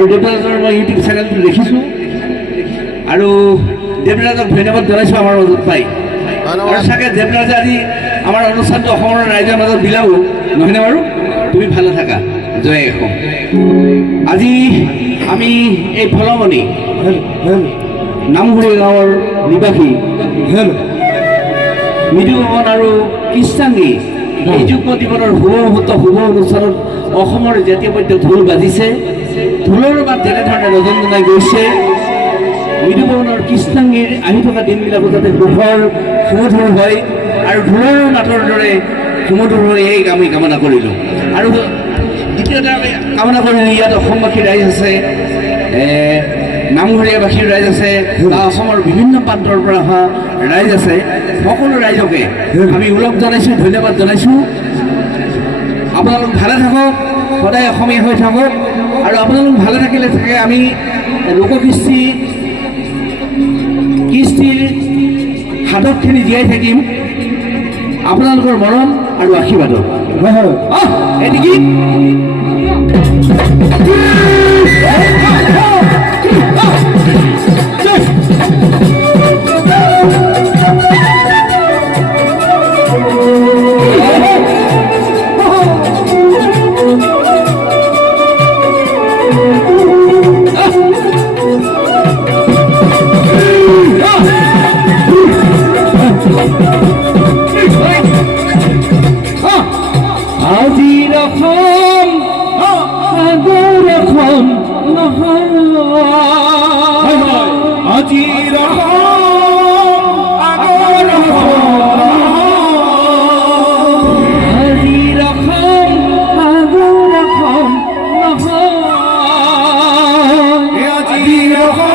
দেৱৰাজৰ মই ইউটিউব চেনেলটো দেখিছোঁ আৰু দেৱৰাজক ধন্যবাদ জনাইছোঁ আমাৰ মাজত পাই আৰু চাগে দেৱৰাজে আজি আমাৰ অনুষ্ঠানটো অসমৰ ৰাইজৰ মাজত বিলাব নহয়নে বাৰু? তুমি ভালে থাকা, জয় অসম। আজি আমি এই ফলমণি নামঘৰী গাঁৱৰ নিবাসী মৃদুপৱন আৰু কৃষ্ণাংগী এই যুগ্ম জীৱনৰ শুভ মুহূৰ্ত শুভ অনুষ্ঠানত অসমৰ জাতীয় পদ্য ঢোল বাজিছে। ঢোলৰ মাত যেনেধৰণে ৰজনজনাই গৈছে, মৃদুপৱন আৰু কৃষ্ণাংগীৰ আহি থকা দিনবিলাকো যাতে সুখৰ সুমধুৰ হয় আৰু ঢোলৰ মাতৰ দৰে সুমধুৰ হয়, এই আমি কামনা কৰিলোঁ। আৰু দ্বিতীয়তে আমি কামনা কৰিলোঁ ইয়াত অসমবাসী ৰাইজ আছে, নামঘৰীয়াবাসীৰ ৰাইজ আছে বা অসমৰ বিভিন্ন প্ৰান্তৰ পৰা অহা ৰাইজ আছে। সকলো ৰাইজকে আমি ওলগ জনাইছোঁ, ধন্যবাদ জনাইছোঁ। আপোনালোক ভালে থাকক, সদায় অসমীয়া হৈ থাকক আৰু আপোনালোক ভালে থাকিলে থাকে আমি কৃষ্টিৰ সাধকখিনি জীয়াই থাকিম আপোনালোকৰ মৰম আৰু আশীৰ্বাদত। এটি কি আজিৰ অসম আগৰ অসম নহয়, আজিৰ অসম আগৰ অসম, আজিৰ অসম আগৰ অসম নহয়, আজিৰ অসম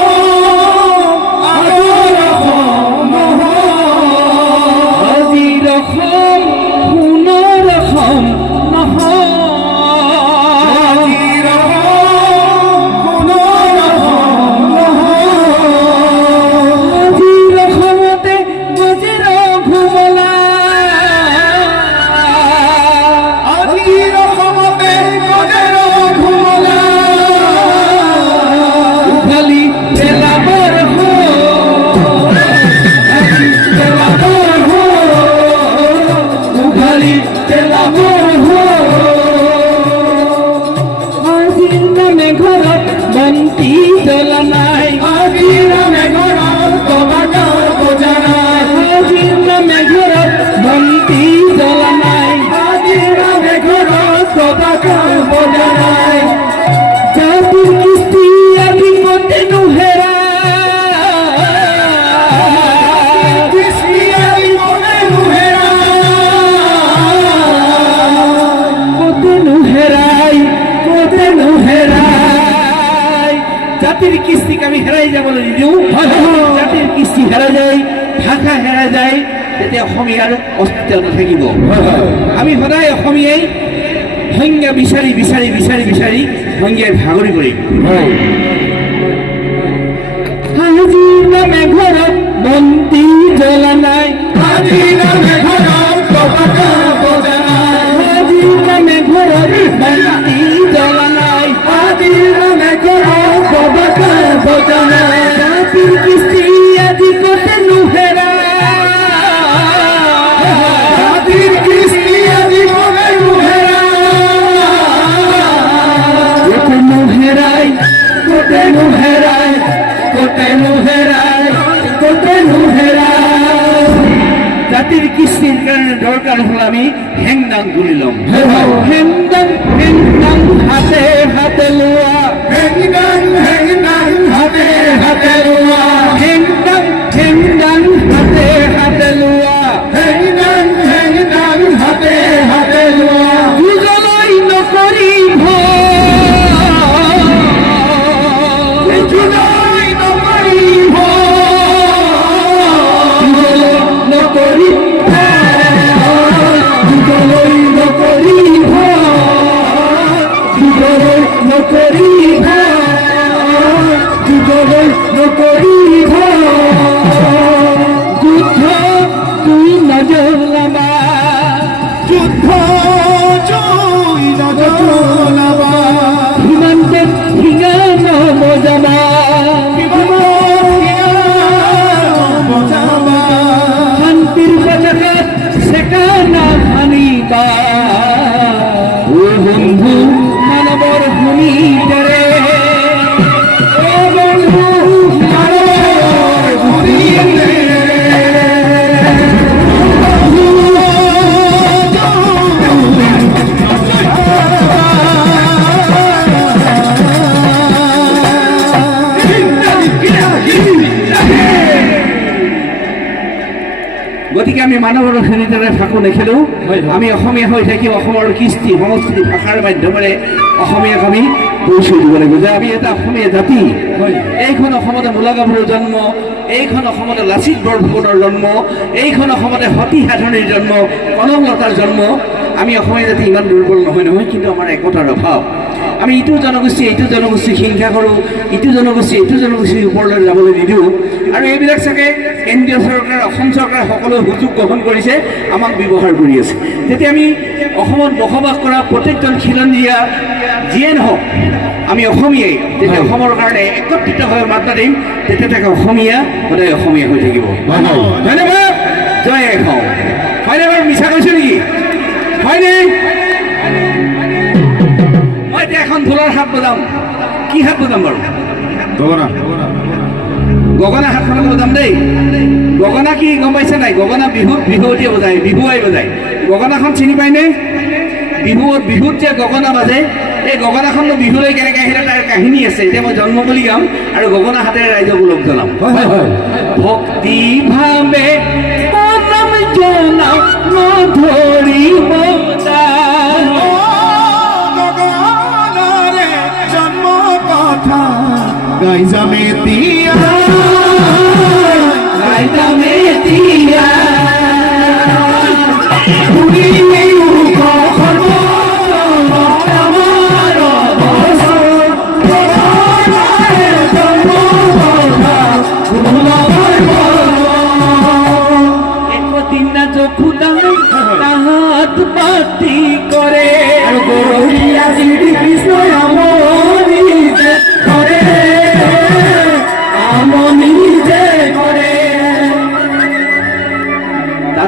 আগৰ অসম নহয়, আজিৰ অসম সোণৰ অসম বন্তি জ্বলা নাই, আজিৰ নামে ঘৰত তবাকাৰ বজা নাই, আজিৰ নামে ঘৰত বন্তি জ্বলা নাই, আজিৰ নামে ঘৰত তবাকাৰ বজা নাই। জাতিৰ কৃষ্টি আদি কতে নুহেৰা, কৃষ্টি আদি কতে নুহেৰা, কতে নুহেৰাই, কতে নুহেৰাই। জাতিৰ কৃষ্টিক আমি হেৰাই যাবলৈ নিদিওঁ। জাতিৰ কৃষ্টি হেৰা যায়, ভাষা হেৰা যায়, তেতিয়া অসমীয়াৰ অস্তিত্ব নাথাকিব। আমি সদায় অসমীয়াই সংজ্ঞা বিচাৰি বিচাৰি বিচাৰি বিচাৰি সংজ্ঞাই ভাগৰি পৰিম। আজিৰ নামে ঘৰত বন্তি জ্বলা নাই, আজিৰ নামে ঘৰত তবাকাৰ বজা নাই, আজিৰ নামে ঘৰত বন্তি জ্বলা নাই, আজিৰ নামে ঘৰত তবাকাৰ বজা নাই। জাতিৰ কৃষ্টি আজি কতে নুহেৰা, জাতিৰ কৃষ্টি আজি কতে নুহেৰা, কতে নুহেৰাই, কতে নুহেৰাই, কতে নুহেৰাই, কতে নুহেৰাই। জাতিৰ কৃষ্টিৰ কাৰণে দৰকাৰ হ'ল আমি হেংদাং তুলি ল'ম। হেংদাং হেংদাং হাতে হাতে লোৱা, হেংদাং হেংদাং হাতে হাতে লোৱা, হেংদাং হেংদাং হাতে হাতে লোৱা, হেংদাং হেংদাং হাতে হাতে লোৱা। যুঁজলৈ নকৰি ভয়, যুঁজলৈ নকৰি ভয়, যুঁজলৈ নকৰি যুঁজলৈ নকৰি ভয়, যুঁজলৈ নকৰি গতিকে আমি মানৱৰ খেলিদৰে ফাকো নেখেলোঁ আমি অসমীয়া হৈ থাকি অসমৰ কৃষ্টি সংস্কৃতি ভাষাৰ মাধ্যমেৰে অসমীয়াক আমি পৰিচয় দিব লাগিব যে আমি এটা অসমীয়া জাতি এইখন অসমতে মূলা গাভৰুৰ জন্ম এইখন অসমতে লাচিত বৰফুকনৰ জন্ম এইখন অসমতে সতী সাধনীৰ জন্ম কনকলতাৰ জন্ম আমি অসমীয়া জাতি ইমান দুৰ্বল নহয় কিন্তু আমাৰ একতাৰ অভাৱ আমি ইটো জনগোষ্ঠী হিংসা কৰোঁ ইটো জনগোষ্ঠীৰ ওপৰলৈ যাবলৈ নিদিওঁ আৰু এইবিলাক চাগে কেন্দ্ৰীয় চৰকাৰ অসম চৰকাৰে সকলো সুযোগ গ্ৰহণ কৰিছে আমাক ব্যৱহাৰ কৰি আছে তেতিয়া আমি অসমত বসবাস কৰা প্ৰত্যেকজন খিলঞ্জীয়া যিয়ে নহওক আমি অসমীয়াই তেতিয়া অসমৰ কাৰণে একত্ৰিতভাৱে মাত্ৰা দিম তেতিয়া তাকে অসমীয়া সদায় অসমীয়া হৈ থাকিব ধন্যবাদ জয় অসম হয়নে বাৰু মিছা কৈছোঁ নেকি হয়নে মই এতিয়া এখন ঢোলৰ হাত বজাম কি হাত বজাম বাৰু গগনা হাতখনত বজাম দেই গগনা কি গম পাইছে নাই গগনা বিহুৱতীয়ে বজায় বিহুৱাই বজায় গগনাখন চিনি পায়নে বিহুত যে গগনা বাজে এই গগনাখননো বিহুলৈ কেনেকৈ আহিলে তাৰ কাহিনী আছে এতিয়া মই জন্ম বুলি গাম আৰু গগনা হাতেৰে ৰাইজক লগ জনাম ভক্তি ভাৱে জনাম নধৰিব জন্ম কথা গাই যামে তিয়া করে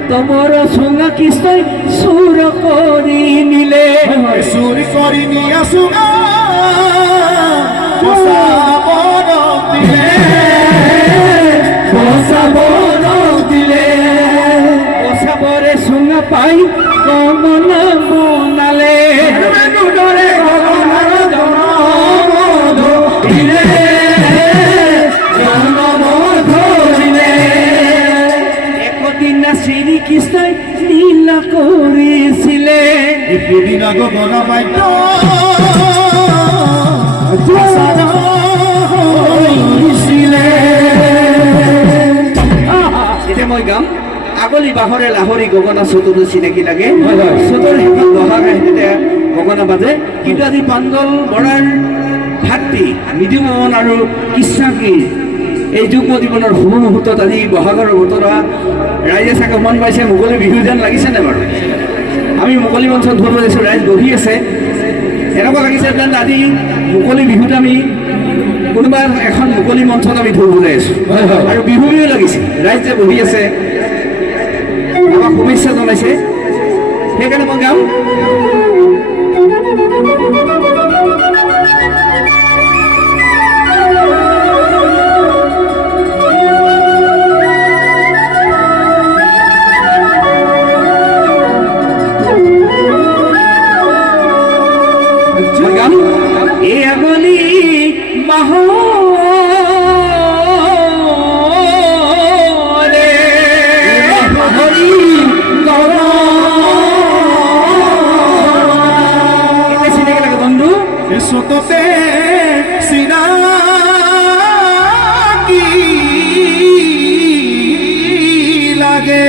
তোমার সোনা কৃষ্ণই সুর করি নিলে সুর করি নিয়া সুগা বসাবরে সোনা পাই কমনা বনালে শ্রীকৃষ্ণই লীলা করেছিলে এদিন আগো গনা পাইত এতিয়া মই গাম আগলি বাহৰে লাহৰি গগনা চতুৰো চিনাকি লাগে চতুৰ শেষত বহাগ আহে তেতিয়া গগনা বাজে কিন্তু আজি প্ৰাঞ্জল বৰাৰ ভাতৃ মৃদু মোহন আৰু কৃষ্ণাকীৰ এই যুগ্ম জীৱনৰ শুভ মুহূৰ্তত আজি বহাগৰ বতৰা ৰাইজে চাগে মন পাইছে মুকলি বিহু যেন লাগিছেনে বাৰু আমি মুকলি মঞ্চত ঢোল বজাইছোঁ ৰাইজ বহি আছে এনেকুৱা লাগিছে যেন আজি মুকলি বিহুত আমি কোনোবা এখন মুকলি মঞ্চত আমি ঢোল বজাই আছোঁ আৰু বিহু লাগিছে ৰাইজ যে বহি আছে আমাক শুভেচ্ছা জনাইছে সেইকাৰণে মই গাম সততে চিনাকি লাগে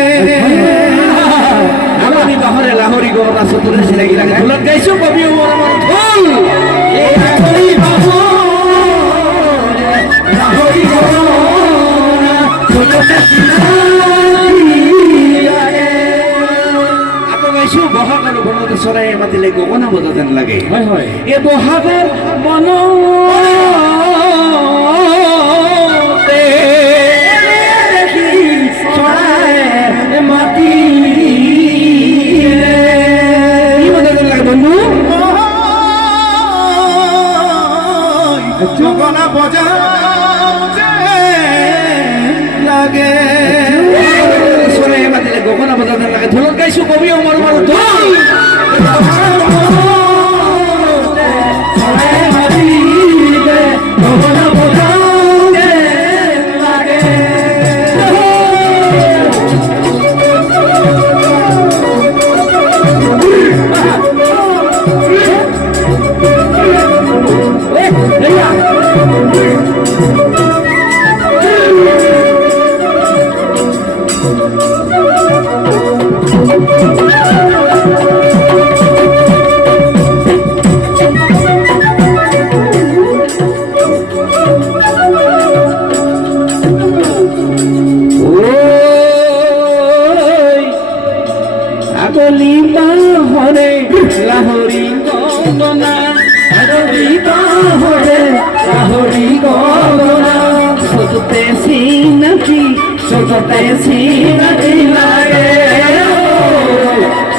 আগলি বাহৰে লাহৰি গগনা চতুৰে চিনাকি লাগে ঢোলত গাইছোঁ কবি ঢোল বহাগ আৰু বনত চৰাই মাতিলে গগনা বজা যেন লাগে এই বহাগৰ মন চৰাই মাতি বজা যেন লাগে বন্ধু গগনা বজা লাগে চৰাই মাতিলে গগনা বজা যেন লাগে ঢোলত গাইছোঁ কবি অমৰ ঢোল মাজতে চিনাকি লাগে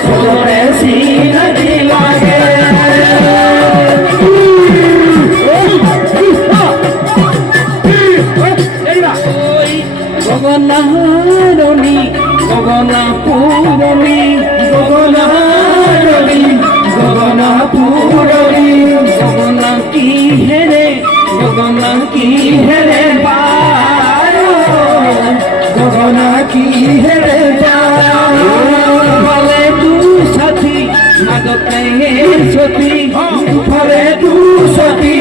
চবতে চিনাকি লাগে গগনাৰণী গগনা পুৰণি গগনাৰণী গগনা পুৰণি গগনা কিহেৰে পায় গগনা কি হেৰে ফালে দু সাথী মাজতে সতী ফালে তু সতী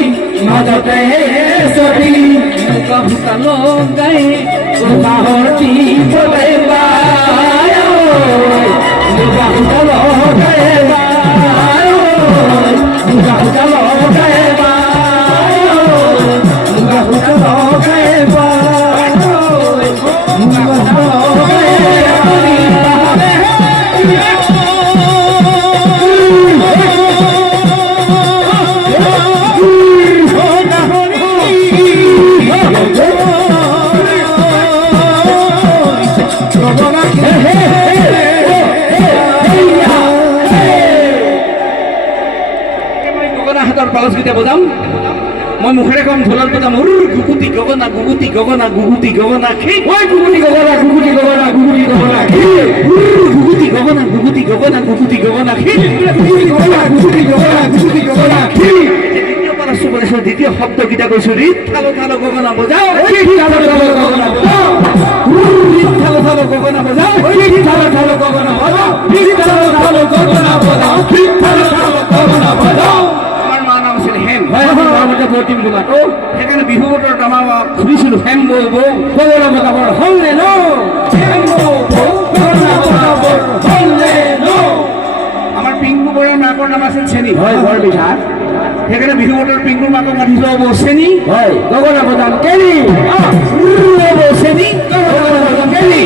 মাজতে সতী মুখা ফুটা লগাই বাহৰ টিপলে বায় মুগা ফুটা লগাই বায় মুগা ফুটা লগাই বায় মুগা ফুটা লগাই বায় মুগা ফুটা গগনা হাতৰ পালচকেইটা বজাম মই মুখেৰে কম ঢোলৰ বজাম গুগুটি গগনা গুগুটি গগনা গুগুটি গগনা খি গুগুটি গগনা গুগুটি গগনা গুগুটি গগনা গুগুটি গগনা গুগুটি গগনা গুগুটি গগনা খি গুগুটি গগনা গুগুটি গগনা গুগুটি গগনা দ্বিতীয় পালচটো বজাইছো দ্বিতীয় শব্দকেইটা কৈছো ৰিত থালো থালো গগনা বজাও থালো থালো গগনা বজাও ৰিত থালো থালো গগনা বজাও থালো থালো গগনা বজাও থালো থালো গগনা বজাও থালো থালো গগনা বজাও আমাৰ মাৰ নাম আছিল হেম আমাকে বটিম গুণাত সেইকাৰণে বিহু বতৰত আমাৰ সুধিছিলো হেম বল বৌ গগনা বজাবৰ হলনে ন গগনা বজাবৰ হলনে ন আমাৰ পিংকু বৰাৰ মাকৰ নাম আছিল চেনী হয় বৰ বিঘা সেইকাৰণে বিহু বতৰত পিংকুৰ মাকক মাতিছো বৌ চেনী হয় গগনা বজাম কেনি বৌ চেনী গগনা বজাম কেনি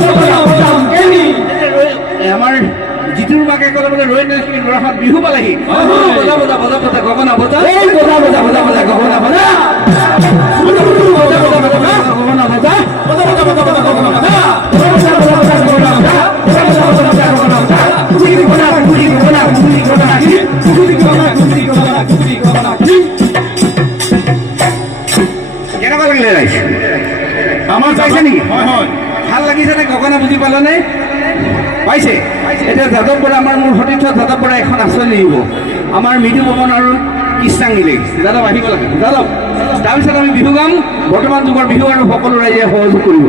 গগনা বজাম কেনি আমাৰ জিতুৰ মাকে ক'লে বোলে ৰৈ নাথাকিবি ল'ৰাহঁত বিহু পালেহি বজা বজা বজা বজা গগনা বজা এই বজা বজা বজা বজা গগনা বজা বজা বজা বজা বজা গগনা বজা বজা বজা বজা বজা গগনা বজা বজা বজা বজা বজা গগনা বজা বজা বজা বজা বজা গগনা বজা গুগুটি গগনা গুগুটি গগনা গুগুটি গগনা গুগুটি গগনা গুগুটি গগনা গুগুটি গগনা কেনেকুৱা লাগিলে ৰাইজ আমাৰ পাইছে নেকি হয় হয় ভাল লাগিছে নে গগনা বুজি পালানে পাইছে এতিয়া যাদৱ বৰা আমাৰ মোৰ সতীৰ্থ যাদৱ বৰা এখন আঁচনি দিব আমাৰ মৃদু পৱন আৰু কৃষ্ণাংগীলৈ যাদৱ আহিব লাগে যাদৱ তাৰপিছত আমি বিহু গাম বৰ্তমান যুগৰ বিহু আৰু সকলো ৰাইজে সহযোগ কৰিব